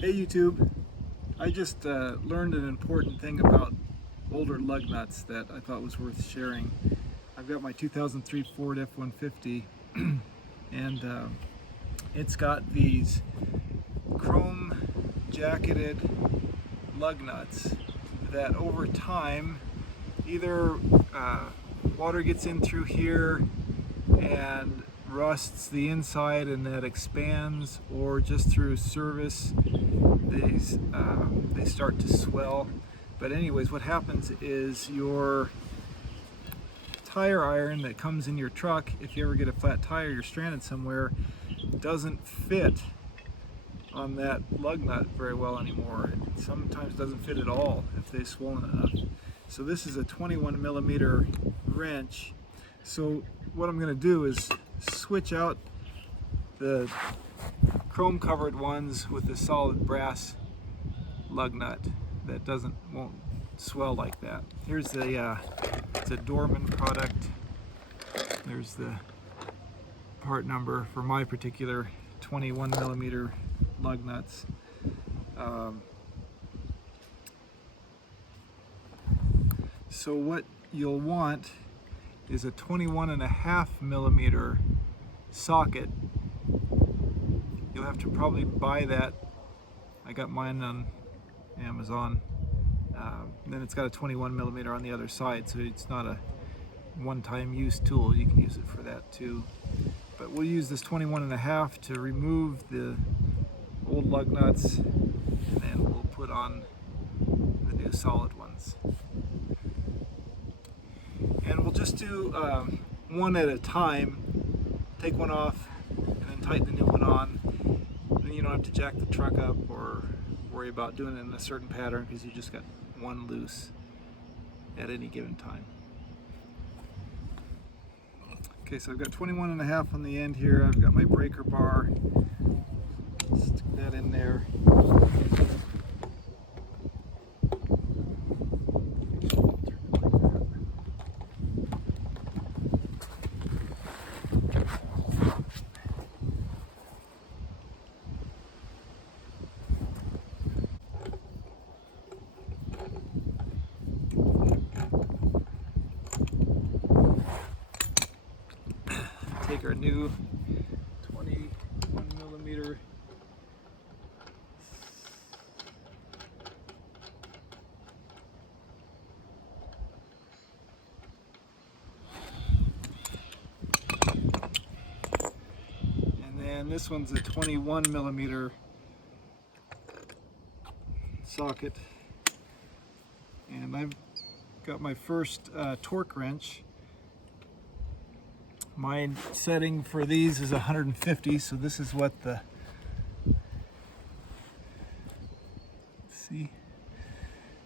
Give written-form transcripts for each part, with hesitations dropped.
Hey YouTube, I just learned an important thing about older lug nuts that I thought was worth sharing. I've got my 2003 Ford F-150 and it's got these chrome jacketed lug nuts that over time either water gets in through here and rusts the inside and that expands, or just through service they start to swell. But anyways, what happens is your tire iron that comes in your truck, if you ever get a flat tire, you're stranded somewhere, doesn't fit on that lug nut very well anymore. It sometimes doesn't fit at all if they've swollen enough. So this is a 21 millimeter wrench. So what I'm going to do is switch out the chrome covered ones with the solid brass lug nut that won't swell like that. Here's the it's a Dorman product. There's the part number for my particular 21 millimeter lug nuts. So what you'll want is a 21.5 millimeter socket. You'll have to probably buy that. I got mine on Amazon. Then it's got a 21 millimeter on the other side, so it's not a one-time use tool. You can use it for that too. But we'll use this 21.5 to remove the old lug nuts, and then we'll put on the new solid ones. And we'll just do one at a time. Take one off and then tighten the new one on. Then you don't have to jack the truck up or worry about doing it in a certain pattern, because you just got one loose at any given time. Okay, so I've got 21.5 on the end here. I've got my breaker bar. Stick that in there. Take our new 21 millimeter and then this one's a 21 millimeter socket, and I've got my first torque wrench. My setting for these is 150, so this is what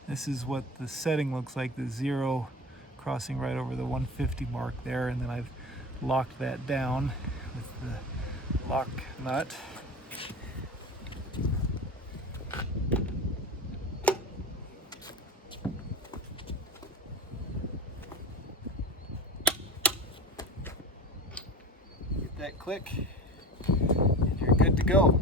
this is what the setting looks like, the 0 crossing right over the 150 mark there, and then I've locked that down with the lock nut. That click, and you're good to go.